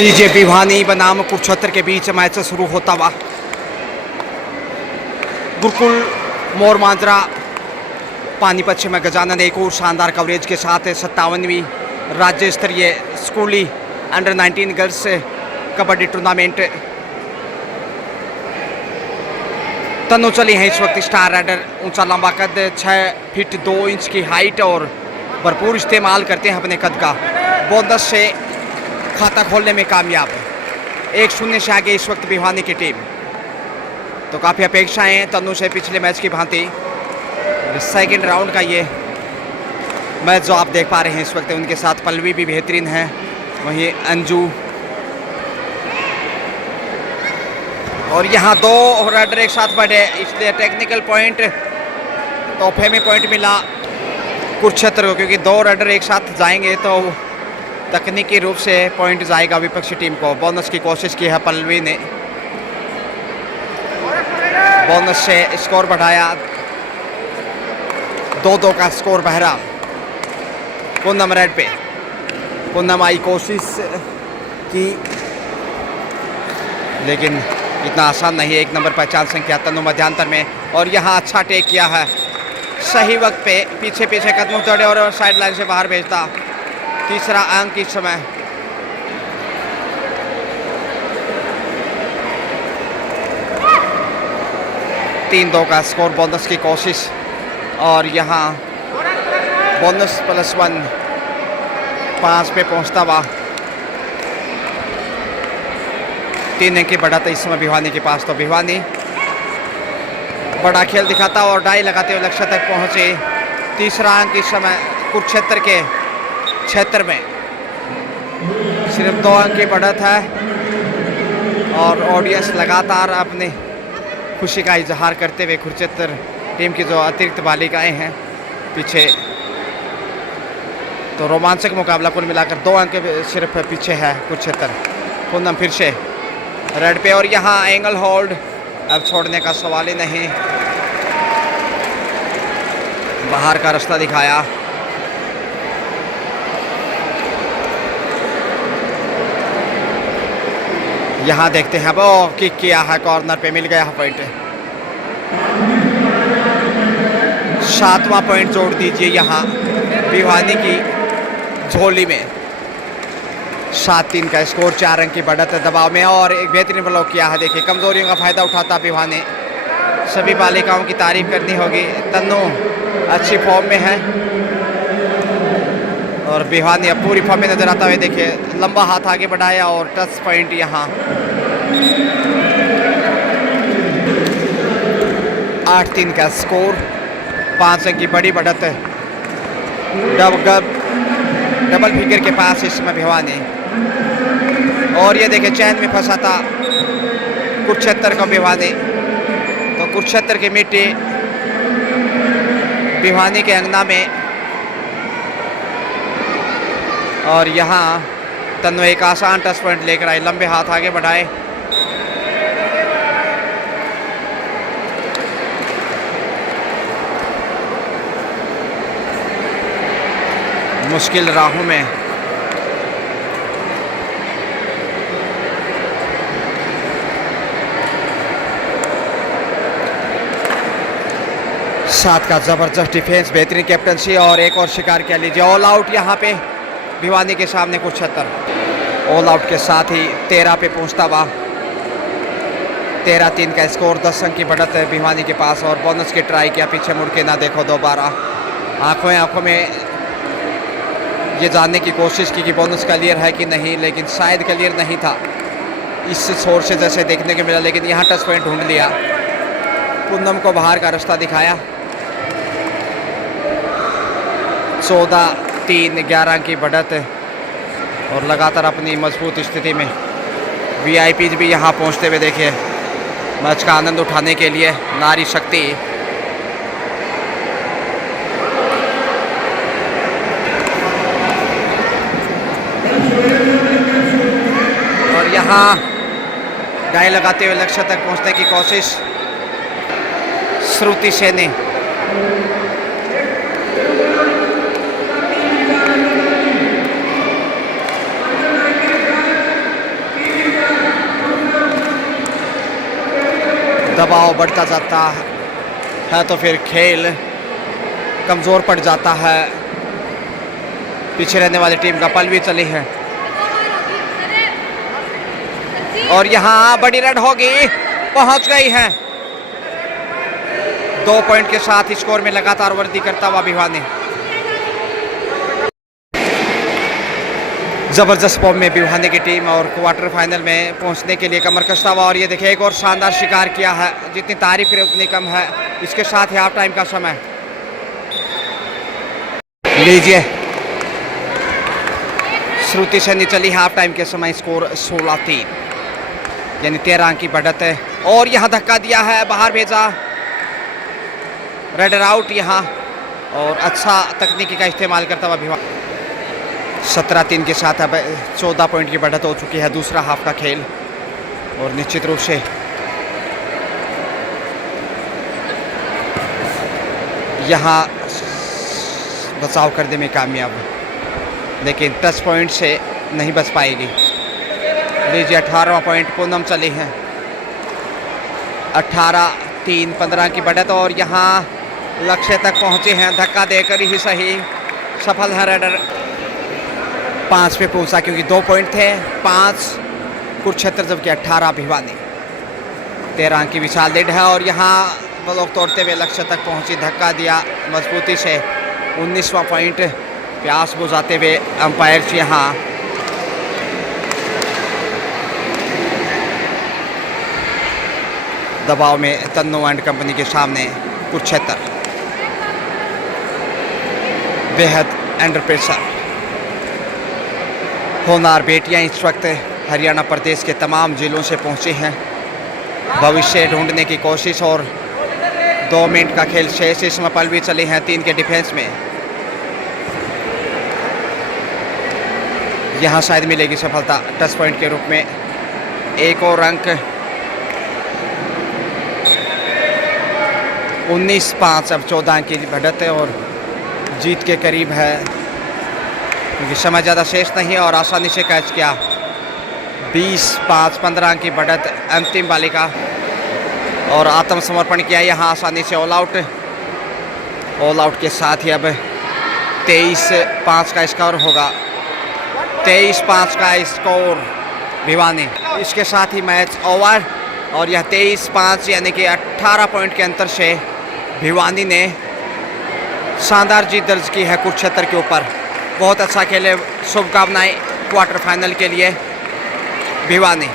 DJ Bhiwani बनाम कुरुक्षेत्र के बीच match शुरू होता हुआ गुरुकुल मोर मांजरा पानीपत में गजानन एक और शानदार कवरेज के साथ 57वीं राज्य स्तरीय स्कूली अंडर 19 गर्ल्स कबड्डी टूर्नामेंट तनु चली है इस वक्त। स्टार राइडर ऊंचा लंबा कद 6 फीट 2 इंच की हाइट और भरपूर इस्तेमाल करते हैं अपने कद का। बोनस से खाता खोलने में कामयाब, 1-0 से आगे इस वक्त भिवानी की टीम। तो काफ़ी अपेक्षाएं तनु से पिछले मैच की भांति सेकंड राउंड का ये मैच जो आप देख पा रहे हैं इस वक्त, उनके साथ पल्लवी भी बेहतरीन है, वहीं अंजू और यहाँ 2 राइडर एक साथ बढ़े, इसलिए टेक्निकल पॉइंट तोहफे में पॉइंट मिला कुरुक्षेत्र को, क्योंकि 2 राइडर एक साथ जाएंगे तो तकनीकी रूप से पॉइंट जाएगा विपक्षी टीम को। बोनस की कोशिश की है पल्लवी ने, बोनस से स्कोर बढ़ाया, 2-2 का स्कोर बहरा। पूनम रेड पे, पूनम आई कोशिश की लेकिन इतना आसान नहीं है। 1 नंबर पहचान संख्या तनु मध्यांतर में, और यहाँ अच्छा टेक किया है सही वक्त पे, पीछे पीछे कदम चढ़े और साइड लाइन से बाहर भेजता। तीसरा अंक इस समय। तीन 2 का स्कोर, बोनस की कोशिश और यहाँ बोनस +1 5 पे पहुंचता हुआ 3 अंक की बढ़त इस समय भिवानी के पास। तो भिवानी बड़ा खेल दिखाता और डाई लगाते हुए लक्ष्य तक पहुंचे। तीसरा अंक इस समय कुरुक्षेत्र के क्षेत्र में, सिर्फ 2 अंक की बढ़त है और ऑडियंस लगातार अपने खुशी का इजहार करते हुए कुरुक्षेत्र टीम की जो अतिरिक्त बालिकाएं हैं पीछे, तो रोमांचक मुकाबला कुल मिलाकर 2 अंक सिर्फ पीछे है कुरुक्षेत्र। पूनम फिर से रेड पे और यहाँ एंगल होल्ड, अब छोड़ने का सवाल ही नहीं, बाहर का रास्ता दिखाया। यहाँ देखते हैं, वो किक किया है, कॉर्नर पे मिल गया है पॉइंट। 7वां पॉइंट जोड़ दीजिए यहाँ भिवानी की झोली में। 7-3 का स्कोर, 4 अंक की बढ़त है दबाव में, और एक बेहतरीन ब्लॉक किया है। देखिए कमजोरियों का फायदा उठाता भिवानी। सभी बालिकाओं की तारीफ करनी होगी, तन्नू अच्छी फॉर्म में है और भिवानी अब पूरी फॉर्म में नजर आता हुए। देखिए लंबा हाथ आगे बढ़ाया और टच पॉइंट यहाँ। 8-3 का स्कोर, 5 अंक की बड़ी बढ़त है, डबल फिगर के पास इसमें भिवानी। और ये देखिए चैन में फंसा था कुरुक्षेत्र का भिवानी, तो कुरुक्षेत्र की मिट्टी भिवानी के अंगना में। और यहाँ तन्नु एक आसान टच पॉइंट लेकर आए, लंबे हाथ आगे बढ़ाए, मुश्किल राहों में साथ का जबरदस्त डिफेंस, बेहतरीन कैप्टनसी और एक और शिकार कह लीजिए। ऑल आउट यहाँ पे भिवानी के सामने कुरुक्षेत्र ऑल आउट के साथ ही 13 पे पहुंचता हुआ। 13-3 का स्कोर, 10 अंक की बढ़त है भिवानी के पास। और बोनस की ट्राई किया, पीछे मुड़ के ना देखो दोबारा, आंखों में ये जानने की कोशिश की कि बोनस क्लियर है कि नहीं, लेकिन शायद क्लियर नहीं था इस छोर से जैसे देखने को मिला। लेकिन यहाँ टच पॉइंट ढूंढ लिया, पूनम को बाहर का रास्ता दिखाया। 14-3 11 की बढ़त और लगातार अपनी मजबूत स्थिति में वीआईपीज भी यहाँ पहुँचते हुए देखिए मैच का आनंद उठाने के लिए। नारी शक्ति और यहाँ डाई लगाते हुए लक्ष्य तक पहुँचने की कोशिश श्रुति सैनी। दबाव बढ़ता जाता है तो फिर खेल कमज़ोर पड़ जाता है। पीछे रहने वाली टीम का पल भी चली है और यहाँ बड़ी रेड होगी, पहुंच गई है। 2 पॉइंट के साथ स्कोर में लगातार वृद्धि करता हुआ भिवानी। जबरदस्त फॉर्म में भिवानी की टीम और क्वार्टर फाइनल में पहुंचने के लिए कमर कसा हुआ। और ये देखिए एक और शानदार शिकार किया है, जितनी तारीफ करें उतनी कम है। इसके साथ ही हाफ टाइम का समय लीजिए। श्रुति सैनी चली हाफ टाइम के समय, स्कोर 16-3 यानी 13 अंक की बढ़त है। और यहाँ धक्का दिया है, बाहर भेजा, रेडर आउट यहाँ। और अच्छा तकनीकी का इस्तेमाल करता हुआ भिवानी 17-3 के साथ अब 14 पॉइंट की बढ़त हो चुकी है। दूसरा हाफ का खेल और निश्चित रूप से यहाँ बचाव करने में कामयाब, लेकिन टच पॉइंट से नहीं बच पाएगी। लीजिए 18वां पॉइंट पूनम चली है। 18-3 15 की बढ़त और यहाँ लक्ष्य तक पहुँचे हैं। धक्का देकर ही सही सफल है रेडर। 5 पे पहुँचा क्योंकि 2 पॉइंट थे। 5 कुरुक्षेत्र जबकि 18 भिवानी। 13 अंक की विशाल लीड है और यहाँ ब्लॉक तोड़ते हुए लक्ष्य तक पहुँची, धक्का दिया मजबूती से। 19वां पॉइंट प्यास बुझाते हुए अंपायर यहाँ दबाव में तन्नू एंड कंपनी के सामने कुरुक्षेत्र बेहद अंडर प्रेशर। होनहार बेटियां इस वक्त हरियाणा प्रदेश के तमाम जिलों से पहुंची हैं भविष्य ढूंढने की कोशिश। और 2 मिनट का खेल शेष, इसमें पल भी चले हैं 3 के डिफेंस में। यहाँ शायद मिलेगी सफलता टच पॉइंट के रूप में। एक और अंक 19-5 अब 14 अंक की बढ़त है और जीत के करीब है क्योंकि समय ज़्यादा शेष नहीं और आसानी से कैच किया। 20-5 15 अंक की बढ़त अंतिम बालिका और आत्मसमर्पण किया यहाँ आसानी से ऑल आउट। ऑल आउट के साथ ही अब 23-5 का स्कोर होगा। 23-5 का स्कोर भिवानी। इसके साथ ही मैच ओवर और यह 23-5 यानी कि 18 पॉइंट के अंतर से भिवानी ने शानदार जीत दर्ज की है कुरुक्षेत्र के ऊपर। बहुत अच्छा खेले, शुभकामनाएं क्वार्टर फाइनल के लिए भिवानी।